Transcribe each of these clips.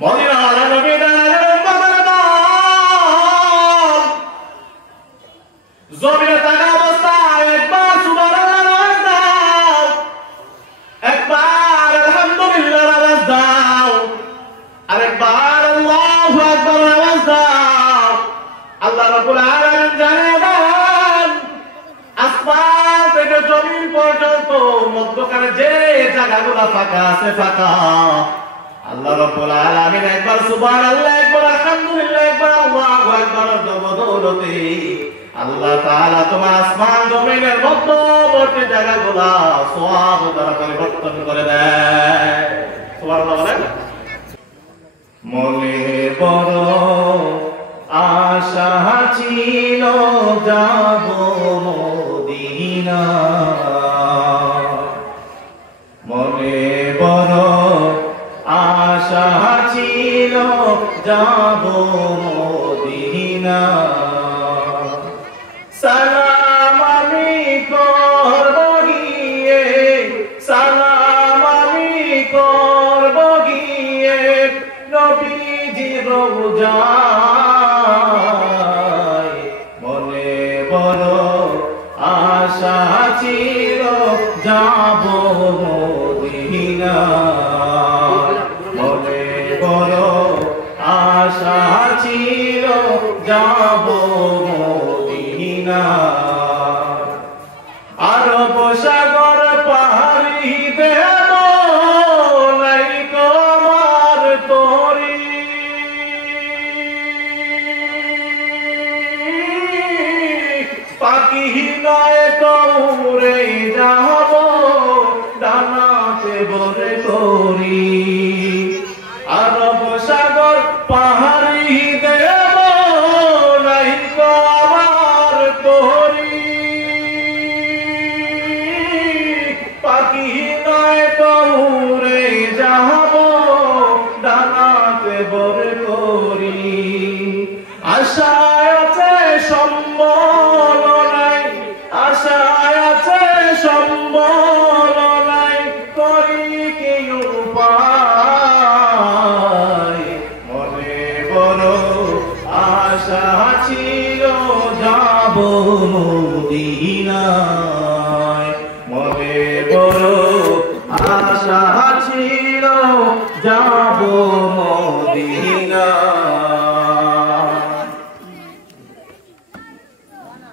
মদিনার নবী দাঁড়ালেন উম্মতের দল জমিনে থাকা অবস্থায় একবার সুবহানাল্লাহ আওয়াজ দাও, একবার আলহামদুলিল্লাহ আওয়াজ দাও, আরেকবার আল্লাহু আকবার আওয়াজ দাও। আল্লাহ রাব্বুল আলামিন জানিয়ে দেন আসমান থেকে জমিন পর্যন্ত মধ্যখানে যে জায়গাগুলো ফাঁকা আছে ফাঁকা, আল্লাহ রাব্বুল আলামিন একবার সুবহানাল্লাহ, একবার আলহামদুলিল্লাহ, একবার আল্লাহু আকবার বদৌলতে আল্লাহ তাআলা তোমার আসমান জমিনের মধ্যবর্তী জায়গাগুলো সওয়াব দ্বারা পরিবর্তন করে দেয়। সুবহানাল্লাহ বলেন। মনে বড় আশা ছিল যাব মদিনা, মনে বড় আশা ছিল যাব মদিনা, সালাম আমি করব গিয়ে, সালাম আমি করব গিয়ে নবীজির রওজায়, মনে বড় আশা ছিল যাব মদিনা, মনে বড় আশা ছিল যাব মদিনা। আরব সাগর পাহাড়ি দেব নাই আমার তরি, পাখি নয় কৌরে যাব ডানাতে বরে করি, আরব সাগর পাহাড়ি দেব নাই আমার তরি, পাখি নয় কৌরে যাব ডানাতে বরে করি, আশায় আছে সম্বল নাই, আশায় আছে সম্বল নাই, করি কি উপায়, মনে বড় আশা ছিল যাব মদিনায়, মনে বড় আশা ছিল যাব মদিনায়।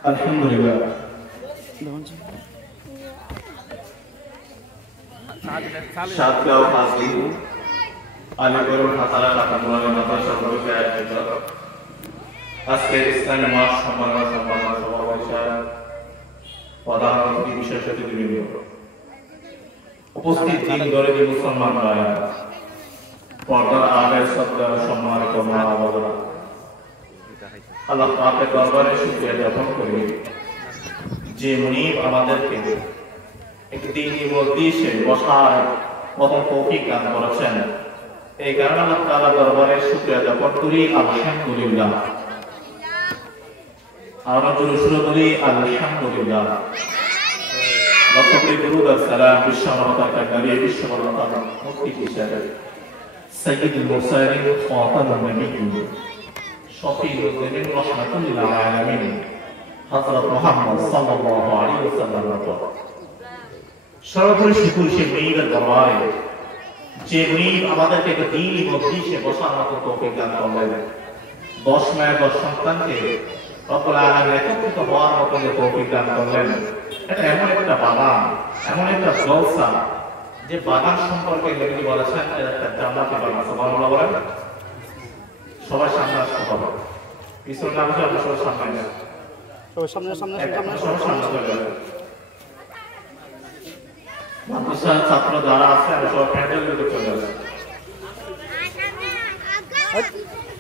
আলহামদুলিল্লাহ। সাতগাঁও ফাঁসি আলিগড় হাতারা কাটামোড়া মাদ্রাসা প্রবেশে আয়োজিত আজকের ইসলামী মাস সম্মাননা সমাবেশের প্রধান অতিথি বিশেষ অতিথিবৃন্দ, উপস্থিত দিন দরিদ্র মুসলমান ভাইরা, পর্দার আড়ালের শ্রদ্ধা সম্মানিত মা বাবারা, আল্লাহ পাকের দরবারে শুকরিয়া জ্ঞাপন করি যে মুনিব আমাদেরকে একটি দ্বীনি মজলিসে বসার মতো তৌফিক দান করেছেন। এই কারণে আল্লাহ তাআলার দরবারে শুকরিয়া জ্ঞাপন করি আলহামদুলিল্লাহ। আমরা শুরু করি আলহামদুলিল্লাহ। লক্ষ কোটি দুরূদ আর সালাম বিশ্বমানবতার নবী বিশ্বমানবতার মুক্তি হিসেবে সাইয়্যিদুল মুরসালিন খাতামুন নবিয়্যিন শফিউল মুজনিবিন রাহমাতুল লিল আলামিন হযরত মুহাম্মদ সাল্লাল্লাহু আলাইহি ওয়াসাল্লাম সর্বোপরি শুকর সেই মুনিবের দরবারে যে মুনিব আমাদেরকে একটা দ্বীনি মজলিসে বসার মতো তৌফিক দান করলেন, 10 মায়ের 10 সন্তানকে রব্বুল আলামিন একত্রিত হওয়ার মতো যে তৌফিক দান করলেন। এটা এমন একটা বাগান, এমন একটা জলসা যে বাগান সম্পর্কে নবী বলেছেন এটা একটা জান্নাতি বাগান। সুবহানাল্লাহ বলেন। সবাই সামনে আসতে হবে, পিছনে না বসে আমরা সবাই সামনে যাই, সবাই সামনে চলে যাবে। মাদ্রাসার ছাত্র যারা আছে আমরা সবাই প্যান্ডেলের ভিতরে চলে যাবে।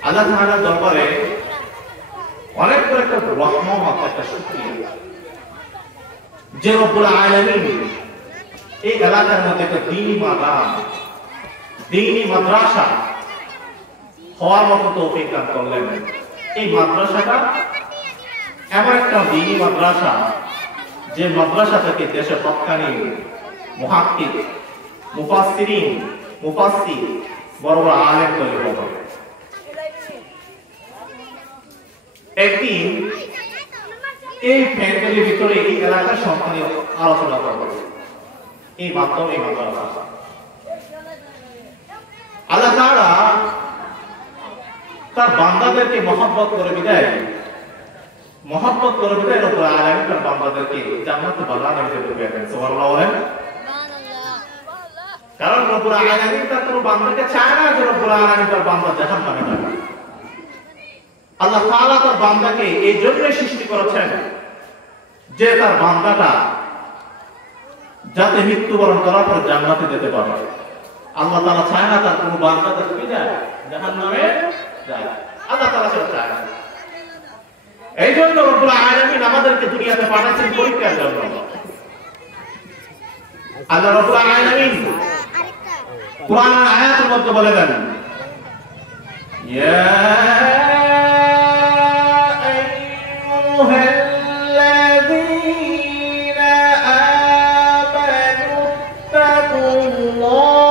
আল্লাহ তাআলার দরবারে অনেক বড় একটা রহমত, একটা শুকরিয়া যে রব্বুল আলামিন এই এলাকার মধ্যে একটা দ্বীনি বাগান, দ্বীনি মাদ্রাসা হওয়ার মতো তৌফিক দান করলেন। এই মাদ্রাসাটা এমন একটা দ্বীনি মাদ্রাসা যে মাদ্রাসা থেকে দেশের তৎকালীন মুহাক্কিক, মুফাসসিরিন, মুফাসসির বড় বড় আলেম তৈরি হতো। একদিন এই ফ্যামিলির ভিতরে এই এলাকার সম্পর্কে আলোচনা করব এই মাধ্যমে আল্লাহ তাআলা তার বান্দাদেরকে মহব্বত করে বিদায় রব্বুল আলামিন তার বান্দাদেরকে জান্নাতে বাগানে ঢুকিয়ে দেন সুবহানাল্লাহ বলেন। কারণ রব্বুল আলামিন তার কোনো বান্দাকে চায় না যে রব্বুল আলামিন তার বান্দা জাহান্নামে যাবে। আল্লাহ তাআলা তার বান্দাকে এই জন্য সৃষ্টি করেছেন যে তার বান্দাটা যাতে মৃত্যুবরণ করার পর জান্নাতে যেতে পারে। আল্লাহ তাআলা চায় না তার কোনো বান্দা যাতে জাহান্নামে যায়, আল্লাহ তাআলা সেটা চায় না। এই জন্য রব্বুল আলামিন আমাদেরকে দুনিয়াতে পাঠাচ্ছেন পরীক্ষার জন্য। আল্লাহ রব্বুল আলামিন কুরআনের আয়াতের মধ্যে বলে দেন, ইয়া আইয়ুহাল্লাযীনা আমানু তাকুল্লাহ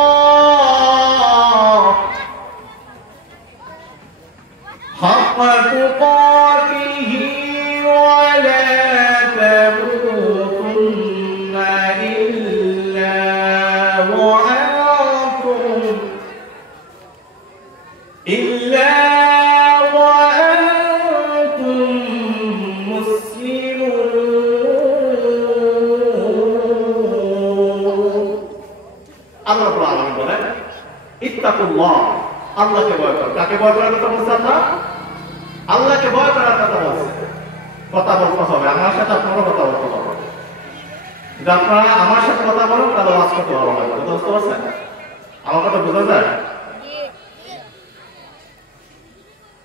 হাক্কা তুকাতিহি ওয়া লা তামুতুন্না ইল্লা ওয়া আনতুম মুসলিমুন। আল্লাহ রাব্বুল আলামিন বলেন ইত্তাকুল্লাহ, আল্লাহকে ভয় করো। কাকে ভয় করার কথা বলছে আল্লাহ? আল্লাহকে ভয় করার কথা বলছে। কথা বলতে হবে, আমার সাথে আপনারও কথা বলতে হবে। যদি আপনারা আমার সাথে কথা বলেন তাহলে ওয়াজ করতে ভালো লাগবে। বুঝতে পারছেন? আমার কথা বোঝা যায়?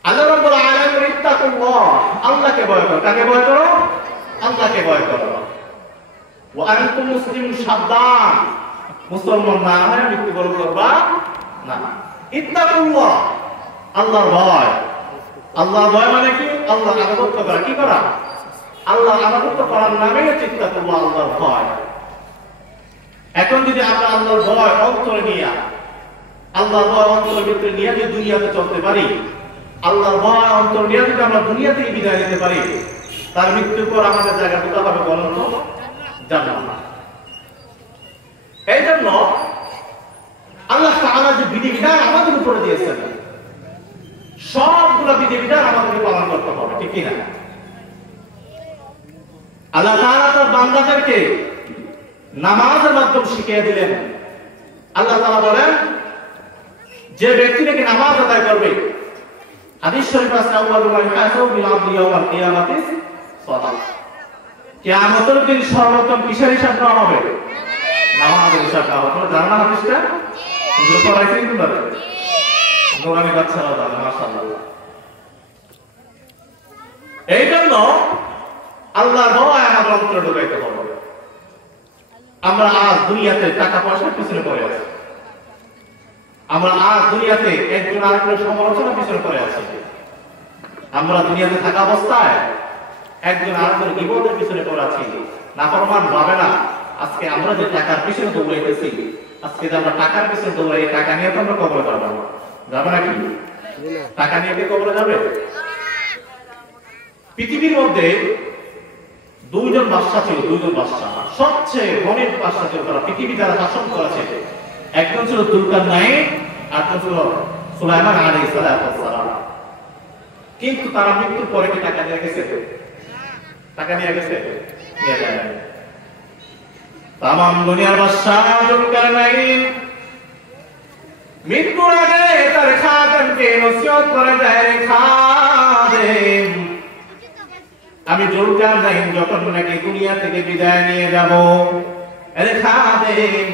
আল্লাহ রাব্বুল আলামিন ইত্তাকুল্লাহ, আল্লাহকে ভয় করো। কাকে ভয় করো? আল্লাহকে ভয় করো। ওয়া আনতুম মুসলিমুন, সাবধান, মুসলমান না হয়ে মৃত্যুবরণ করবা না। ইত্তাকুল্লাহ, আল্লাহর ভয়। আল্লাহর ভয় মানে কি? আল্লাহর আনুগত্য করা। কি করা? আল্লাহর আনুগত্য করার নামই হচ্ছে ইত্তাকুল্লাহ, আল্লাহর ভয়। এখন যদি আমরা আল্লাহর ভয় অন্তরে নিয়ে, আল্লাহর ভয় অন্তরের ভিতরে নিয়ে যদি দুনিয়াতে চলতে পারি, আল্লাহর ভয় অন্তর নিয়ে যদি আমরা দুনিয়াতেই বিদায় নিতে পারি, তার মৃত্যুর পর আমাদের জায়গা কোথাও হবে বলেন তো? জান্নাত। এই জন্য আল্লাহ তাআলা যে বিধিবিধান আমাদের উপরে দিয়েছেন, সবগুলো বিধিবিধান আমাদেরকে পালন করতে হবে, ঠিক কি না? আল্লাহ তাআলা তার বান্দাদেরকে নামাজের মাধ্যমে শিখিয়ে দিলেন। আল্লাহ তাআলা বলেন যে ব্যক্তি নাকি নামাজ আদায় করবে, হাদিস শরীফে আছে আউয়ালু মা ইউহাসাবু বিল আবদি ইয়াওমাল কিয়ামাতি সালাত। কিয়ামতের দিন সর্বপ্রথম কিসের হিসাব নেওয়া হবে? নামাজের হিসাব নেওয়া হবে। জানেন না হাদিসটা? শুধু পড়াইছেন কিন্তু না। নোরানি বাচ্চারা জানে, মাশাআল্লাহ। এই জন্য আল্লাহর ভয় আমাদের অন্তরে ঢুকাইতে হবে। আমরা আজ দুনিয়াতে টাকা পয়সার পিছনে পড়ে আছি। আমরা আজ দুনিয়াতে একজন আরেকজনের সমালোচনার পিছনে পড়ে আছি। আমরা দুনিয়াতে থাকা অবস্থায় একজন আরেকজনের গীবতের পিছনে পড়ে আছি। নাফরমান ভাবে না আজকে আমরা যে টাকার পিছনে দৌড়াইতেছি, আজকে যে আমরা টাকার পিছনে দৌড়াই, টাকা নিয়ে তো আমরা কবরে যাবো, যাবে নাকি? টাকা নিয়ে কি কবরে যাবে? পৃথিবীর মধ্যে দুইজন বাদশা ছিল, দুইজন বাদশা, সবচেয়ে ধনীর বাদশা ছিল তারা, পৃথিবী যারা শাসন করেছে। একজন ছিল যুলকারনাইন, আরেকজন ছিল সুলাইমান আলাইহিস সালাম। কিন্তু তারা মৃত্যুর পরে কি টাকা নিয়ে গেছে? টাকা নিয়ে গেছে? নিয়ে যায় না। তামাম দুনিয়ার বাদশা যুলকারনাইন মৃত্যুর আগে তার খাদেমকে নসিহত করে দেয়, খাদেম আমি যুলকারনাইন যখন নাকি দুনিয়া থেকে বিদায় নিয়ে যাব, আরে খাদেম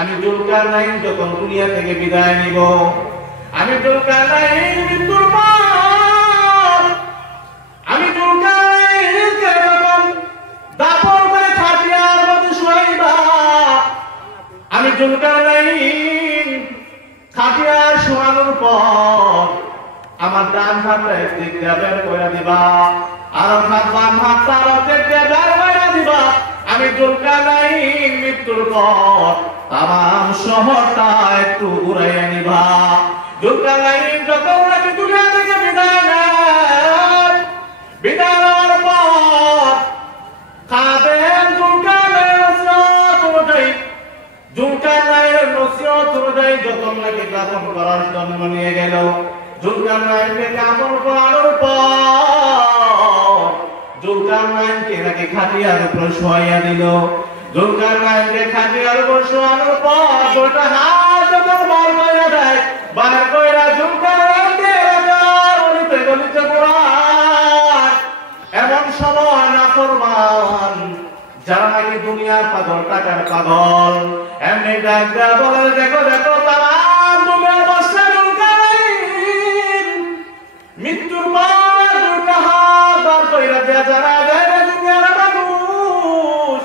আমি যুলকারনাইন যখন দুনিয়া থেকে বিদায় নিব, আমি যুলকারনাইন মৃত্যুর পর আমি যুলকারনাইনকে যখন দাফন করে খাটিয়ার মধ্যে শোয়াইবা, আমি যুলকারনাইন খাটিয়ার শোয়ানোর পর আমার ডান হাতটা একদিক দিয়ে বের করে দিবা, আর বাম হাতটা অর্ধেক দিয়ে বের করে দিবা। আমি যুলকারনাইন মৃত্যুর পর তামাম শহরটা একটু ঘুরাইয়া নিবা। যুলকারনাইন যখন নাকি দুনিয়া থেকে বিদায় নেয়, যখন নাকি দাফন করার জন্য নিয়ে গেল, জুলকারনাইনকে কাফন করানোর পর জুলকারনাইনকে নাকি খাটিয়ার উপর শোয়াইয়া দিল। জুলকারনাইনকে খাটিয়ার উপর শোয়ানোর পর দুইটা হাত যখন বার করে দেয়, বার কইরা জুলকারনাইনকে গলিতে গলিতে ঘোরায়। এমন সময় নাফরমান যারা নাকি দুনিয়ার পাগল, টাকার পাগল, এমনি ডাক দেয়া বলে, দেখো দেখো তামাম দুনিয়ার বর্ষা জুলকারনাইন মৃত্যুর পর দুইটা হাত বার কইরা দেয়া জানা যায় না দুনিয়ার মানুষ,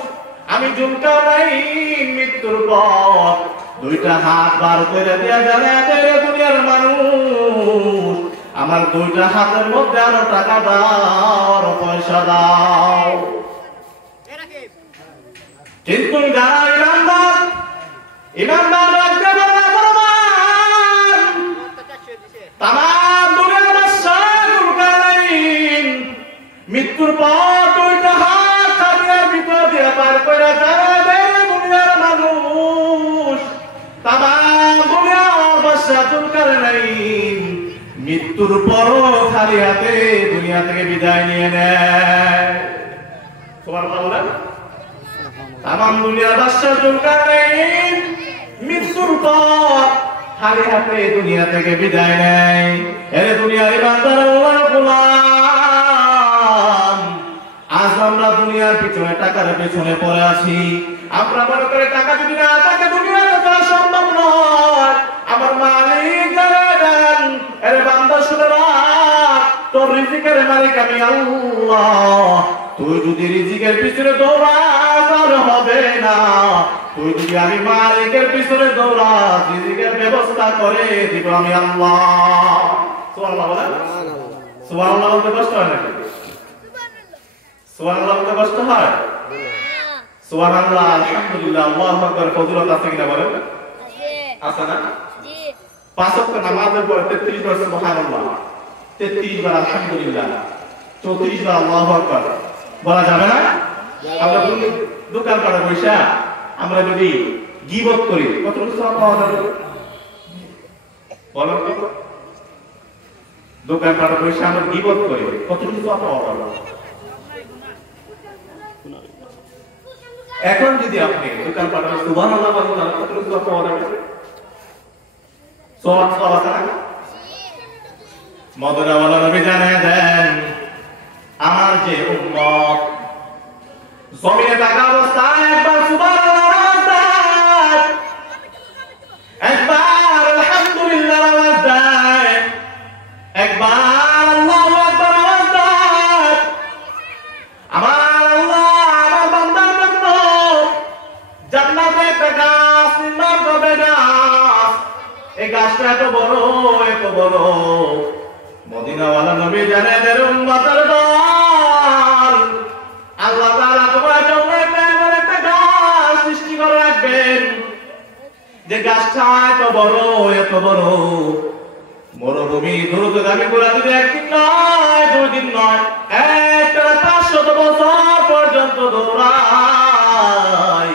আমি জুলকারনাইন মৃত্যুর পর দুইটা হাত বার কইরা দেয়া জানা যায় দুনিয়ার মানুষ, আমার দুইটা হাতের মধ্যে আরো টাকা দাও, আরো পয়সা দাও। কিন্তু যারা ইমানদার, ইমানদার রাখতে পারে না প্রমাণ, তামাম দুনিয়ার বাদশা জুলকারনাইন মৃত্যুর পর দুইটা হাত খাটিয়ার ভিতর দিয়ে পার করে যারা দেয় দুনিয়ার মানুষ, তামাম দুনিয়ার বাদশা জুলকারনাইন মৃত্যুর পরও খালি হাতে দুনিয়া থেকে বিদায় নিয়ে নেয়। সুবহানাল্লাহ। তামাম দুনিয়ার বাদশা জুলকারনাইন মৃত্যুর পর খালি হাতে দুনিয়া থেকে বিদায় নেয়। এর দুনিয়ার ইমানদার আল্লাহর গোলাম, আজ আমরা দুনিয়ার পিছনে, টাকার পিছনে পড়ে আছি। আমরা মনে করে টাকা যদি না থাকে দুনিয়াতে যাওয়া সম্ভব নয়। আমার মালিক জানেন, এর বান্দা শুনে রাখ, তোর রিজিকের মালিক আমি আল্লাহ। তুই যদি রিজিকের পিছনে দৌড়াস তাহলে হবে না, তুই যদি আমি মালিকের পিছনে দৌড়াস রিজিকের ব্যবস্থা করে দিব আমি আল্লাহ। সুবহানাল্লাহ বলেন। সুবহানাল্লাহ বলতে কষ্ট হয় নাকি? সুবহানাল্লাহ বলতে কষ্ট হয়? সুবহানাল্লাহ, আলহামদুলিল্লাহ, আল্লাহু আকবার ফজিলত আছে কিনা বলেন? আছে না? জি। পাঁচ ওয়াক্ত নামাজের পর 33 বার সুবহানাল্লাহ, 33 বার আলহামদুলিল্লাহ, 34 বার আল্লাহু আকবার বলা যাবে না? আমরা দোকান পাড়া বসে আমরা যদি গীবত করি কতটুকু সওয়াব পাওয়া যাবে বলেন তো? দোকান পাড়া বসে আমরা গীবত করি কতটুকু সওয়াব পাওয়া যাবে? এখন যদি আপনি দোকান পাড়া সুবহানাল্লাহ বলেন তাহলে কতটুকু সওয়াব পাওয়া যাবে? সওয়াব পাওয়া যাবে? মদিনাওয়ালা নবী জানিয়ে দেন, আমার যে উম্মত জমিনে থাকা অবস্থায় একবার সুবহানাল্লাহ আওয়াজ দেয়, একবার আলহামদুলিল্লাহ আওয়াজ দেয়, একবার আল্লাহু আকবার আওয়াজ দেয়, আমার আল্লাহ আমার বান্দার জন্য জান্নাতে একটা গাছ নির্মাণ করবে। গাছ, এই গাছটা এত বড়, এত বড়, মদিনাওয়ালা নবী জানেন এর উম্মতের দল আল্লাহ তাআলা তোমার জন্য একটা গাছ সৃষ্টি করে রাখবেন, যে গাছটা এত বড়, এত বড়, মরুভূমি দ্রুতগামী ঘোড়া যদি একদিন নয়, দুই দিন নয়, একটা 500 বছর পর্যন্ত দৌড়ায়,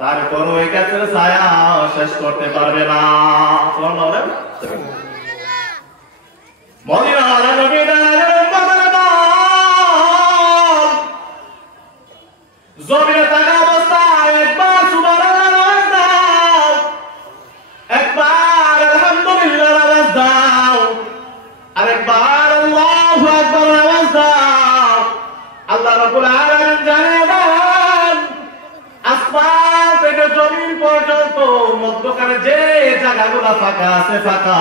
তারপরও এই গাছের ছায়া শেষ করতে পারবে না। মদিনাওয়ালা নবী জানেন উম্মতের দল জমিনে থাকা অবস্থায় একবার সুবহানাল্লাহ আওয়াজ দাও, একবার আলহামদুলিল্লাহ আওয়াজ দাও, আরেকবার আল্লাহু আকবার আওয়াজ দাও। আল্লাহ রাব্বুল আলামিন জানিয়ে দেন, আসমান থেকে জমিন পর্যন্ত মধ্যখানে যে জায়গাগুলো ফাঁকা আছে, ফাঁকা,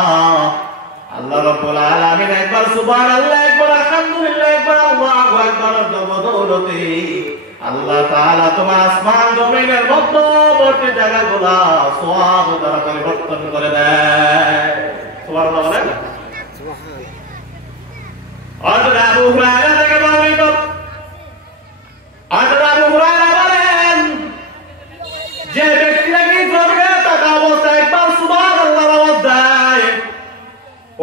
আল্লাহ রাব্বুল আলামিন একবার সুবহানাল্লাহ, একবার আলহামদুলিল্লাহ, একবার আল্লাহু আকবার বদৌলতে আল্লাহ তাআলা তোমার আসমান জমিনের মধ্যবর্তী জায়গাগুলো সওয়াব দ্বারা পরিবর্তন করে দেয়। সুবহানাল্লাহ বলেন। সুবহানাল্লাহ। আবু হুরায়রা থেকে বর্ণিত, আবু হুরায়রা বলেন, যে ব্যক্তি নাকি জমিনে থাকা অবস্থায় একবার সুবহানাল্লাহ আওয়াজ দেয়,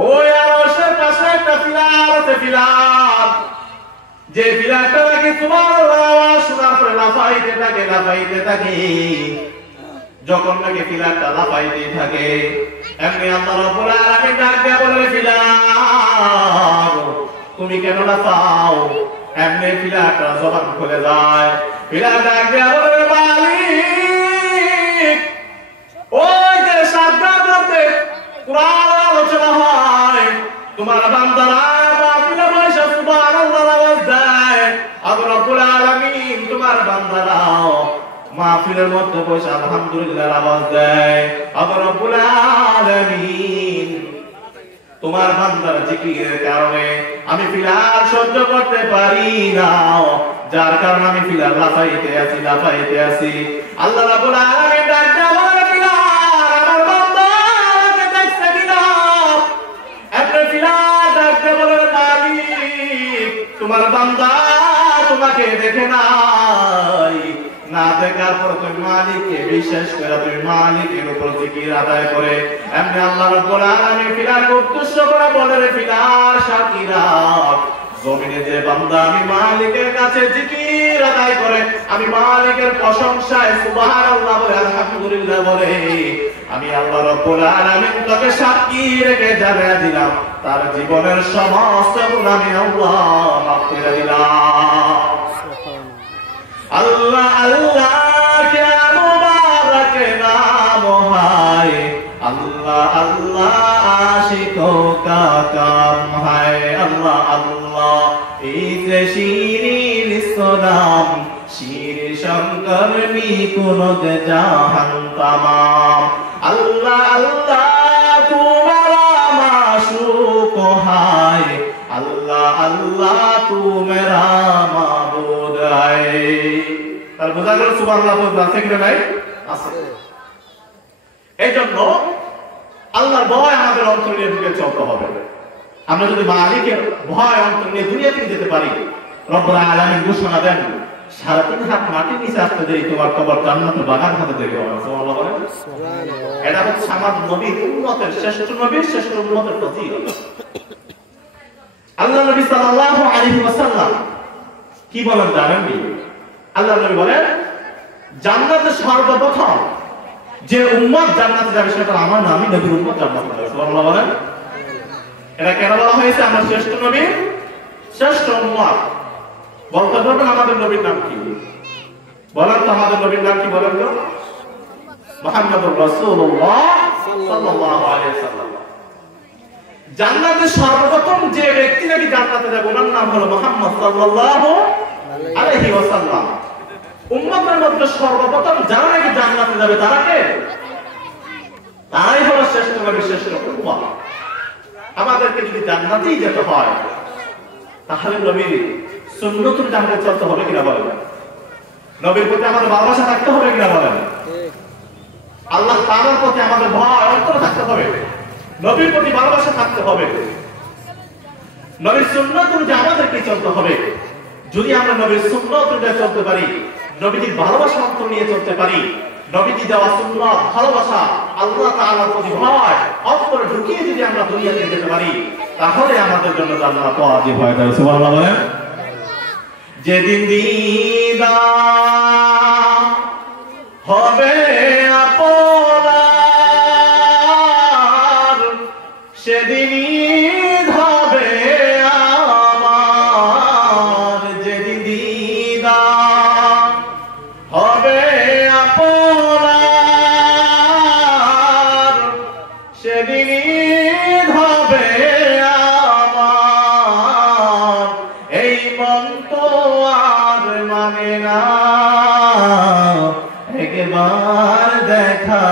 ওই আরশের পাশে একটা পিলার আছে, পিলার, যে পিলারটা নাকি সুবহানাল্লাহ আওয়াজ শোনার পরে লাফাইতে থাকে, লাফাইতে থাকে, যখন নাকি পিলারটা লাফাইতে থাকে এমনি আল্লাহ রাব্বুল আলামিন ডাক দিয়ে বলে ফিলার তুমি কেন না পাও? এমনি ফিলারটা জবান খুলে যায়। ফিলার ডাক দিয়ে বলে মালিক ওই যে সাদগাতে কুরআন আলোচনা হয় তোমার বান্দারা মাহফিলে বসে সুবহানাল্লাহ আওয়াজ দেয়। আল্লাহ রাব্বুল আলামিন তোমার বান্দারা মাহফিলের মধ্যে বসে আলহামদুলিল্লাহ আওয়াজ দেয়। আল্লাহ রাব্বুল আলামিন তোমার বান্দার জিকিরের কারণে আমি ফিলার সহ্য করতে পারি না, যার কারণে আমি ফিলার লাফাইতে আছি। আল্লাহ রাব্বুল আলামিন ডাক দিয়ে বলে ফিলার আমার বান্দাকে দেখছে কিনা? আপনি ফিলার ডাক দিয়ে বলে মালিক তোমার বান্দা তোমাকে দেখে নাই, না দেখার পর তুমি মালিককে বিশ্বাস করে তুমি মালিকের উপর জিকির আদায় করে এমনি আল্লাহ রাব্বুল আলামিন ফিলারকে উদ্দেশ্য করে বলে রে ফিলার শাকিরা জমিনে যে বান্দা আমি মালিকের কাছে জিকির আদায় করে আমি মালিকের প্রশংসায় সুবহানাল্লাহ বলে আলহামদুলিল্লাহ বলে আমি আল্লাহ রাব্বুল আলামিন তাকে সাক্ষী রেখে জানিয়ে দিলাম তার জীবনের সমস্ত গুনাহ আমি আল্লাহ মাফ করে দিলাম। अल्लाह अल्लाह क्या मुबारक नाम है, अल्लाह अल्लाह आशिकों का काम है। अल्लाह अल्लाह इसे शीरीन सुनाम शीर शंकर मी कुनुद जहान तमाम। अल्लाह अल्लाह तुम्हारा माशूक है, अल्लाह अल्लाह तू मेरा माबूद है। তার বোঝা গেল সুবহানাল্লাহ বলতে আছে কি নাই? আছে। এইজন্য আল্লাহর ভয় আমাদের অন্তর নিয়ে ঢুকে চলতে হবে। আমরা যদি মালিকের ভয় অন্তর নিয়ে দুনিয়া থেকে যেতে পারি, রব্বুল আলামিন ঘোষণা দেন সারা তিন হাত মাটির নিচে আসতে দেরি তোমার কবর জান্নাতের বাগান হতে দেরি হবে। সুবহানাল্লাহ বলেন। এটা হচ্ছে আমার নবীর উম্মতের শ্রেষ্ঠ নবীর শ্রেষ্ঠ উম্মতের ফজিলত। আল্লাহ নবী সাল্লাল্লাহু আলাইহি ওয়াসাল্লাম কি বলেন জানেন কি? আল্লাহ নবী বলেন জান্নাতে সর্বপ্রথম যে উম্মত জান্নাতে যাবে সেটা আমার নবী নবীর উম্মত জান্নাতে যাবে। সুবহানাল্লাহ বলেন। এটা কেন বলা হয়েছে আমার শ্রেষ্ঠ নবী শ্রেষ্ঠ উম্মত? বলতে পারবেন আমাদের নবীর নাম কি? বলেন তো আমাদের নবীর নাম কি বলেন তো? মুহাম্মদুর রাসূলুল্লাহ সাল্লাল্লাহু আলাইহি ওয়াসাল্লাম। জান্নাতে সর্বপ্রথম যে ব্যক্তি নাকি জান্নাতে যাবে ওনার নাম হলো মুহাম্মদ সাল্লাল্লাহু আলাইহি ওয়াসাল্লাম। উম্মতের মধ্যে সর্বপ্রথম যারা নাকি জান্নাতে যাবে তারা কে? তারাই হলো শ্রেষ্ঠ নবী শ্রেষ্ঠ উম্মত। আমাদেরকে যদি জান্নাতেই যেতে হয় তাহলে নবীর সুন্নতুল জানতে চলতে হবে কিনা বলেন? নবীর প্রতি আমাদের ভালোবাসা থাকতে হবে কিনা বলেন? আল্লাহ তাআলার প্রতি আমাদের ভয় অন্তরে থাকতে হবে, নবীর প্রতি ভালোবাসা থাকতে হবে, নবীর সুন্নাত অনুযায়ী আমাদেরকে চলতে হবে। যদি আমরা নবীর সুন্নাত অনুযায়ী চলতে পারি, নবীজির ভালোবাসা অন্তর নিয়ে চলতে পারি, নবীজি দেওয়া সুন্নাত ভালোবাসা আল্লাহ তাআলার প্রতি ভয় অন্তরে ঢুকিয়ে যদি আমরা দুনিয়াতে যেতে পারি তাহলে আমাদের জন্য জান্নাত ওয়াজিব হয়ে যাবে। সুবহানাল্লাহ বলেন। যেদিন দিদার হবে আপনার সেদিনই হবে আমার। যেদিন দিদার হবে আপনার সেদিনই হবে আমার। এই মন তো আর মানে না একবার দেখা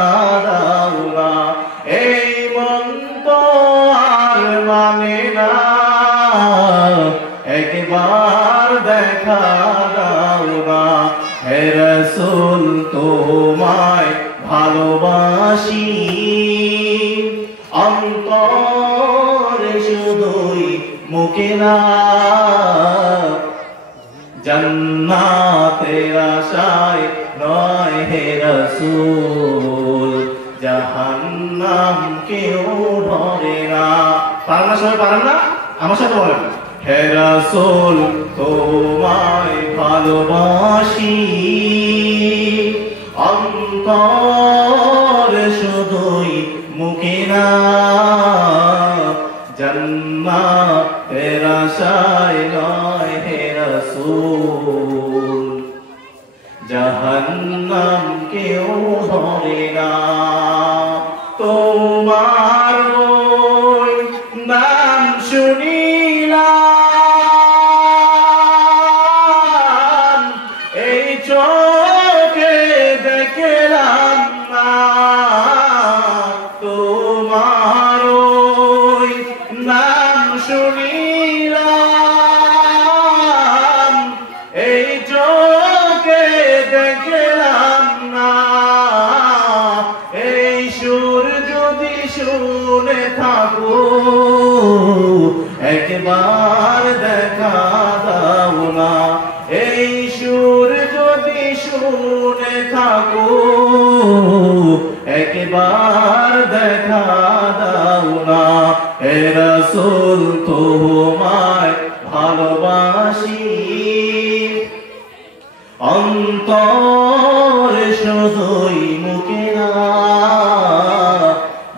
দাও না, এই মন তো আর মানে না একবার দেখা দাও না। হে রাসূল তোমায় ভালোবাসি অন্তরে শুধুই মুখে না, জান্নাতের আশায় নয় হে রাসূল জাহান্নাম কেউ ধরে না। পারেন না সবাই? পারেন না? আমার সাথে বলেন হে রাসূল তোমায় ভালোবাসি অন্তরে শুধুই মুকিনা জান্নাতের আশায় নয় হে রাসূল জাহান্নাম কেউ ধরে না তোমার ওই নাম শুনিলাম এই চোখে দেখলাম না তোমার ওই নাম শুনিলাম এই চোখে দেখলাম না এই সুর যদি শুনে থাকো একবার দেখা দাও না এই সুর যদি শুনে থাকো একবার দেখা দাও না হে রাসূল তোমায় ভালোবাসি অন্তর শুধুই মুখে না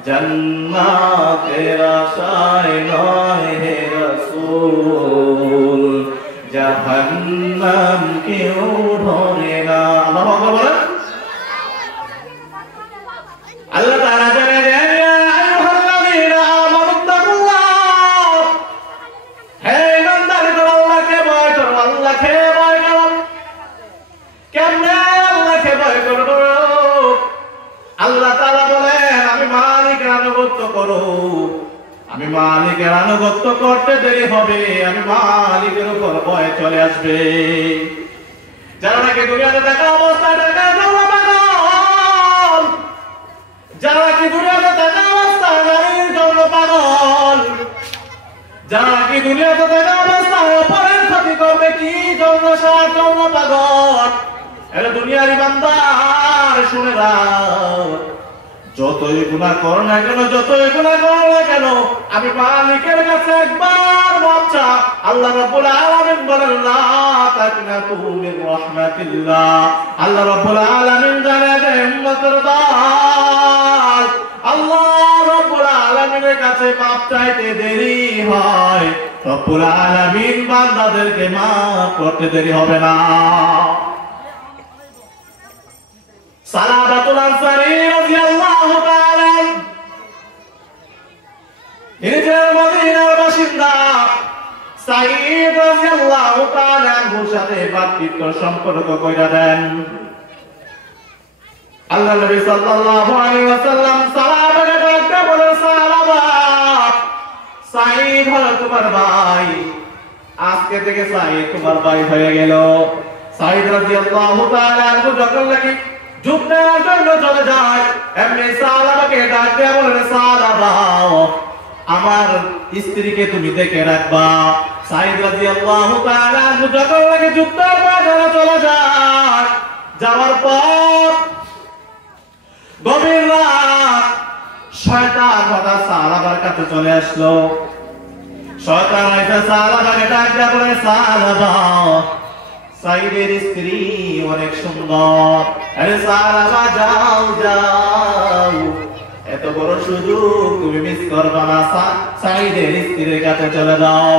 জান্নাতের আশায় নয় হে রাসূল জাহান্নাম কেউ ধরে না আল্লাহু আকবার বলেন আল্লাহ তাআলা জানেন ইয়া আইয়ুহাল্লাযীনা আমানু তাকুল্লাহ হে ইমানদারগণ আল্লাহকে ভয় করো আল্লাহকে ভয় করো কেমনে আল্লাহকে ভয় করব আল্লাহ তাআলা বলেন আমি মালিকের আনুগত্য করো আমি মালিকের আনুগত্য করতে দেরি হবে আমি মালিকের উপর ভয় চলে আসবে যারা নাকি দুনিয়াতে থাকা অবস্থায় টাকা জমা পাগল যারা কি দুনিয়াতে থাকা অবস্থায় গাড়ির জন্য পাগল যারা কি দুনিয়াতে থাকা অবস্থায় অপরের ক্ষতি করবে কি জন্য সার জন্য পাগল এরা দুনিয়ার ইমানদার শুনে রাখ যতই গুনাহ করো না কেন যতই গুনাহ করো না কেন আমি মালিকের কাছে একবার বাচ্চা আল্লাহ রাব্বুল আলামিন বলেন লা তাকনাতু মির রাহমাতিল্লাহ আল্লাহ রাব্বুল আলামিন জানেন উম্মতের দল আল্লাহ রাব্বুল আলামিনের কাছে মাপ চাইতে দেরি হয় রব্বুল আলামিন বান্দাদেরকে মাফ করতে দেরি হবে না সালাবাতুল আনসারী রাদিয়াল্লাহু তাআলা হিজর মদিনার বাসিন্দা সাঈদ রাদিয়াল্লাহু তাআলা এর সাথে ব্যক্তিগত সম্পর্ক কইরা দেন আল্লাহ নবী সাল্লাল্লাহু আলাইহি ওয়াসাল্লাম সাহাবাকে ডাকতে বলে সাহাবা সাঈদ হলো তোমার ভাই আজকে থেকে সাঈদ তোমার ভাই হয়ে গেল সাঈদ রাদিয়াল্লাহু তাআলা যখন লাগি যুদ্ধের জন্য চলে যায় এমনি সাহাবাকে ডাকতে বলে সাহাবা আমার স্ত্রীকে তুমি দেখে রাখবা সাঈদ রাদিয়াল্লাহু তাআলা যখন লাগি যুদ্ধের ময়দানে চলে যায় যাওয়ার পর গভীর রাত শয়তান হঠাৎ সাহাবার কাছে চলে আসলো শয়তান এসে সাহাবাকে ডাকতে বলে সাহাবা সাঈদের স্ত্রী অনেক সুন্দর আরে সাহাবা যাও যাও এত বড় সুযোগ তুমি মিস করবা না সাঈদের স্ত্রীর কাছে চলে যাও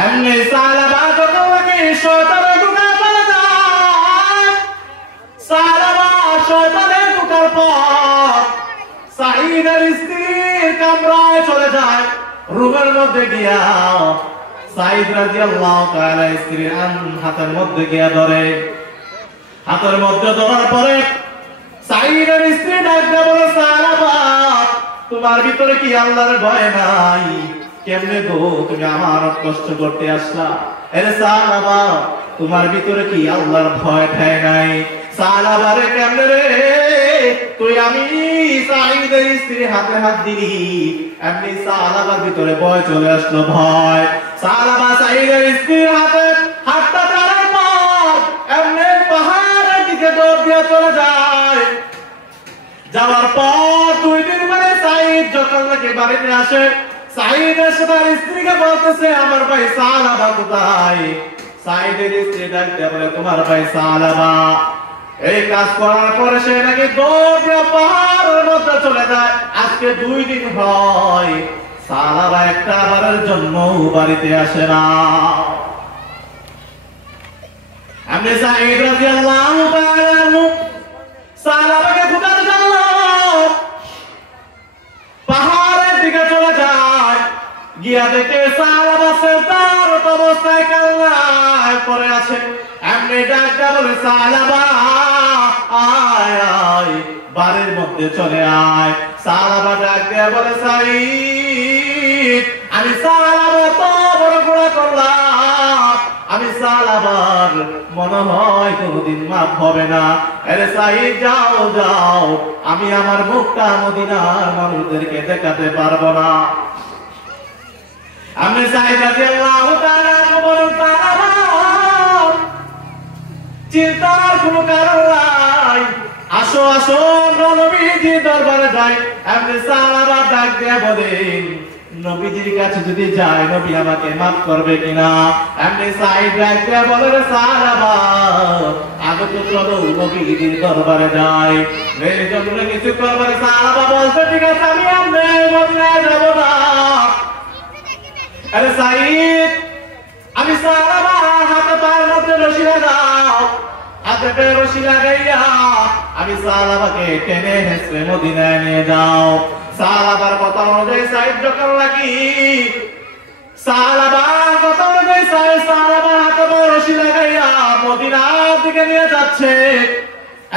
এমনি সাহাবা যখন লাগে শয়তানের ঢুকার পরে যায় সাহাবা শয়তানের ঢুকার পর সাঈদের স্ত্রীর কামরায় চলে যায় রুমের মধ্যে গিয়া সাঈদ রাদিয়াল্লাহু তাআলা স্ত্রীর হাতের মধ্যে গিয়া ধরে হাতের মধ্যে ধরার পরে সাঈদের স্ত্রী ডাকতে বলে সাহাবা তোমার ভিতরে কি আল্লাহর ভয় নাই কেমনে গো তুমি আমার কষ্ট করতে আসলা আরে সাহাবা তোমার ভিতরে কি আল্লাহর ভয় ঠায় নাই সাহাবা রে কেমনে রে তুই আমি সাঈদের স্ত্রী হাতে হাত দিলি এমনি সাহাবার ভিতরে ভয় চলে আসলো ভয় সাহাবা সাঈদের স্ত্রীর হাতে হাতটা ধরার পর এমনি পাহাড়ের দিকে দৌড় দিয়ে চলে যায় যাওয়ার পর 2 দিন পরে সাঈদ যখন নাকি বাড়িতে আসে সাঈদ এসে তার স্ত্রীকে বলতেছে আমার ভাই সাহাবা কোথায় সাঈদের স্ত্রী ডাকতে বলে তোমার ভাই সাহাবা এই কাজ করার পরে সে নাকি দৌড়ে পাহাড়ের মধ্যে চলে যায়। আজকে 2 দিন হয় সালাবা একটা বারের জন্য বাড়িতে আসে না। আমি সাঈদ রাদিয়াল্লাহু তাআলা আনহু সালাবাকে খোঁজার জন্য পাহাড়ের দিকে চলে যায়। গিয়া দেখে সালাবা সেজদার অবস্থায় কান্নায় পড়ে আছে। এমনি ডাকটা বলে, সালাবা আয় আয়, বাড়ির মধ্যে চলে আয়। সালাবা ডাক দিয়ে বলে, সাঈদ, আমি সালাবা তো বড় গুনাহ করলাম, আমি সালাবার মনে হয় কোনদিন মাফ হবে না। আরে সাঈদ, যাও যাও, আমি আমার মুখটা মদিনার মানুষদেরকে দেখাতে পারবো না। আমি সাঈদ রাদিয়াল্লাহু তাআলা বলেন, সালাবা চিন্তার কোনো কারণ নাই, আসো আসো নবীজি দরবারে যাই। আমি সালাবা ডাক দিয়ে বলেন, নবীজির কাছে যদি যায় নবী আমাকে মাফ করবে কিনা? আমি সাঈদ ডাক দিয়ে বলেন, সালাবা আগে তো চলো নবীজির দরবারে যাই। এই জন্য কিছু করবে। সালাবা বলছে, ঠিক আছে, আমি মদিনায় যাব না। আরে সাঈদ, আমি সালাবা হাতে পায়ের মধ্যে রশি লাগাও, হাতে পায়ে রশি লাগাইয়া আমি সালাবাকে টেনে হেসড়ে মদিনায় নিয়ে যাও। সালাবার কথা অনুযায়ী সাঈদ যখন লাগি, সালাবার কথা অনুযায়ী সালাবা হাতে পায়ে রশি লাগাইয়া মদিনার দিকে নিয়ে যাচ্ছে।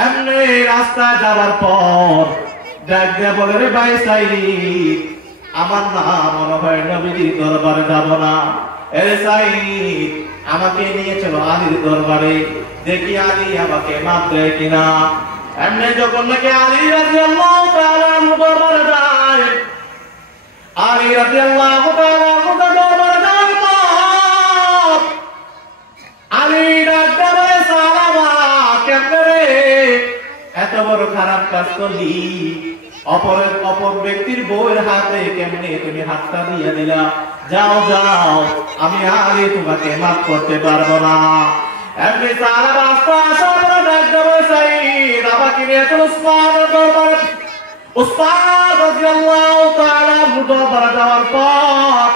এমনি রাস্তায় যাওয়ার পর ডাক দিয়ে বলে, রে ভাই সাঈদ, আমার না মনে হয় নবীজির দরবারে যাব না। এ সাঈদ, আমাকে নিয়ে চলো আলীর দরবারে, দেখি আলী আমাকে মাফ দেয় কিনা। এমনি যখন নাকি আলী রাদিয়াল্লাহু তাআলা দরবারে যায়, আলী রাদিয়াল্লাহু তাআলা দরবারে যায়, আলী ডাক দেয়, সালাবা কেমনে রে এত বড় খারাপ কাজ করলি? অপর ব্যক্তির বউয়ের হাতে কেমনে তুমি হাতটা দিয়ে দিলা? যাও যাও, আমি আলী তোমাকে মাফ করতে পারবো না। এমনি সালাবা আস্তে আস্তে ডাক দেবে, সাঈদ আমাকে নিয়ে চলো উসমানের দরবারে। উসমান রাদিয়াল্লাহু তাআলা দরবারে যাওয়ার পর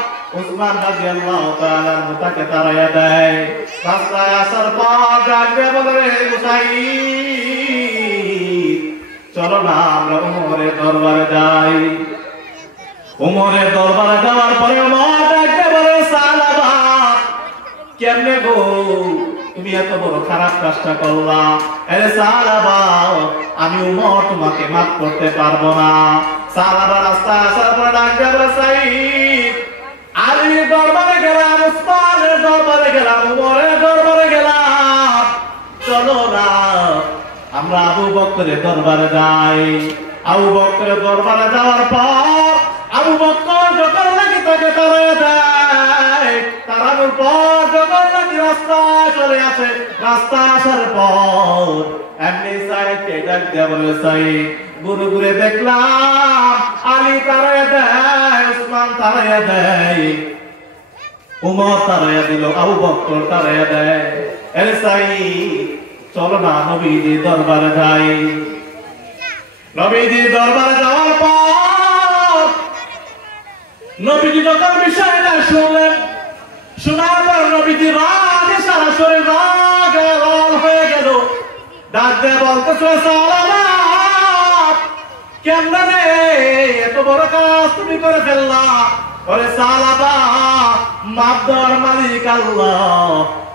উসমান রাদিয়াল্লাহু তাআলা তাকে তাড়াইয়া দেয়। রাস্তায় আসার পর ডাক দিয়ে বলে, সাঈদ চলো না আমরা উমরের দরবারে যাই। উমরের দরবারে যাওয়ার পরে উমর ডাকতে বলে, সালাবা কেমনে গো তুমি এত বড় খারাপ কাজটা করলা? আরে সালাবা, আমি উমর তোমাকে মাফ করতে পারবো না। সালাবা রাস্তা আসার পরে ডাকতে বলে, সাঈদ আলীর দরবারে গেলাম, উসমানের দরবারে গেলাম, উমরের দরবারে গেলাম, চলো না আমরা আবু বকরের দরবারে যাই। আবু বকরের দরবারে যাওয়ার পর আবু বকর যখন নাকি তাকে তাড়িয়ে দেয়, তাড়ানোর পর যখন নাকি রাস্তায় চলে আসে, রাস্তা আসার পর এমনি সাঈদকে ডাক দিয়ে বলে, সাঈদ ঘুরে ঘুরে দেখলাম আলী তাড়িয়ে দেয়, উসমান তাড়িয়ে দেয়, উমর তাড়িয়ে দিল, আবু বকর তাড়িয়ে দেয়। এর সাঈদ চলো না নবীজির দরবারে যাই। নবীজির দরবারে যাওয়ার পর নবীজি যখন বিষয়টা শুনলেন, শোনার পর নবীজি রাগে সারা শরীর রাগে লাল হয়ে গেল। ডাক দিয়ে বলতেছে, সালাবা কেমনে রে এত বড় কাজ তুমি করে ফেললা? বলে, সালাবা মাফ দেওয়ার মালিক আল্লাহ,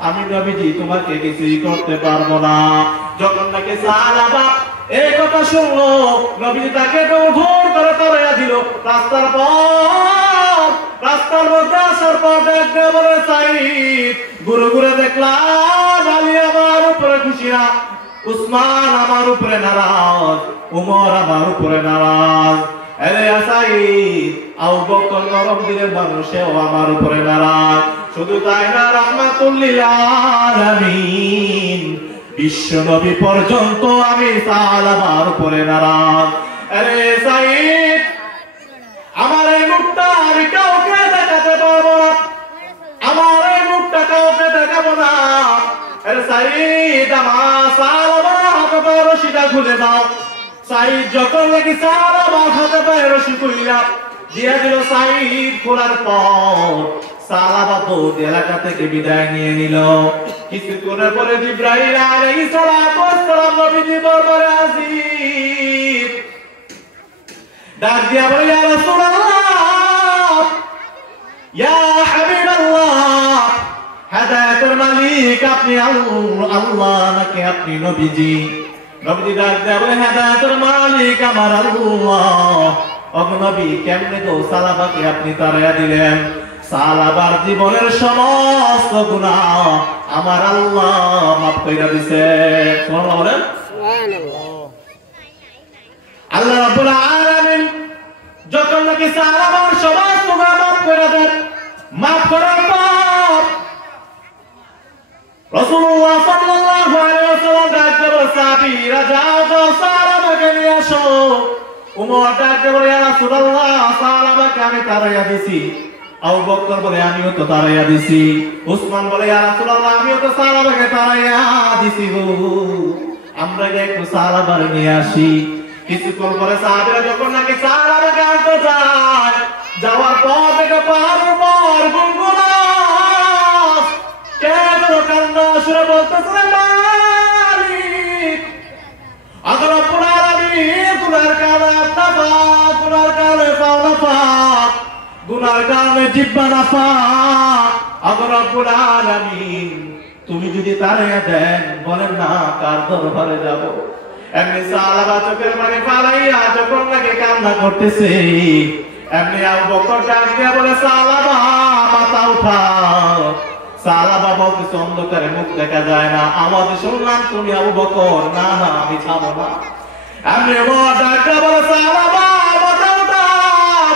আমি নবীজি তোমাকে কিছুই করতে পারবো না। যখন নাকি সালাবা এই কথা শুনলো, নবীজি তাকে দৌড় করে তাড়াইয়া দিল। রাস্তার মধ্যে আসার পর দেখতে বলে, সাঈদ ঘুরে ঘুরে দেখলাম আলী আমার উপরে খুশি না, উসমান আমার উপরে নারাজ, উমর আমার উপরে নারাজ। আরে সাঈদ আবু বকর নরম দিনের মানুষ, সেও আমার উপরে নারাজ। শুধু তাই না, রাহমাতুল লিল আলামিন বিশ্ব নবী পর্যন্ত আমি সালাবার উপরে নারাজ। আরে সাঈদ আমার এই মুখটা আমি কাউকে দেখাতে পারবো না, আমার এই মুখটা কাউকে দেখাবো না। আরে সাঈদ আমার সালাবার হাতে রশিটা খুলে দাও। সাইদ যখন নাকি সালাবা হাতে পায়ে রশি কইরা দিয়া দিল, সাইদ খোলার পর সালাবা তো এলাকা থেকে বিদায় নিয়ে নিল। কিছুক্ষণের পরে জিবরাইল আলাইহিস সালাম নবীজি দরবারে হাজির। ডাক দিয়া বলে, ইয়া রাসূলুল্লাহ, ইয়া হাবিবাল্লাহ, হেদায়েতের মালিক আপনি আল্লাহ নাকি আপনি নবীজি? নবীজি ডাক দিয়া বলে, হেদায়েতের মালিক আমার আল্লাহ। ওগো নবী, কেমনে গো সালাবাকে আপনি তাড়াইয়া দিলেন? সালাবার জীবনের সমস্ত গুনাহ আমার আল্লাহ মাফ কইরা দিছে। সুবহানাল্লাহ বলেন। সুবহানাল্লাহ। আল্লাহ রাব্বুল আলামিন যখন নাকি সালাবার সমস্ত গুনাহ মাফ করে দেন, মাফ করার পর রাসূলুল্লাহ সাল্লাল্লাহু আলাইহি ওয়াসাল্লাম ডাকতে বলে, সাহাবীরা যাও যাও সালাবাকে নিয়ে আসো। উমর ডাকতে বলে, ইয়া রাসূলুল্লাহ, সালাবাকে আমি তাড়াইয়া দিছি। আবু বকর বলে, আমিও তো তাড়াইয়া দিছি। উসমান বলে, ইয়া রাসূলুল্লাহ, আমিও তো সাহাবাকে তাড়াইয়া দিছি গো, আমরা একটু সাহাবারে নিয়ে আসি। কিছুক্ষণ পরে সাহাবীরা যখন নাকি সাহাবাকে আনতে যায়, যাওয়ার পর থেকে পাহাড়ের পর গুনগুনাস কে যেন কান্না সুরে বলতেছে, মালিক আল্লাহ রাব্বুল আলামিন গুনার কারণে আপনারা গুনার কারণে পাওনা পাক, গুনার কারণে জিহ্বা না পাক। আল্লাহ রাব্বুল আলামিন তুমি যদি তাড়াইয়া দেন, বলেন না কার দরবারে যাব? এমনি সালাবা চোখের পানি ফালাইয়া যখন নাকি কান্না করতেছে, এমনি আবু বকর ডাক দিয়া বলে, সালাবা মাথা উঠাও। সালাবা বলতেছে, অন্ধকারে মুখ দেখা যায় না, আওয়াজ শুনলাম তুমি আবু বকর। না না, আমি ছাড়বো না। এমনি ডাক দিয়া বলে, সালাবা মাথা উঠাও,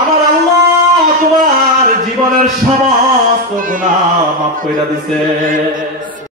আমার আল্লাহ তোমার জীবনের সমস্ত গুনাহ মাফ কইরা দিছে।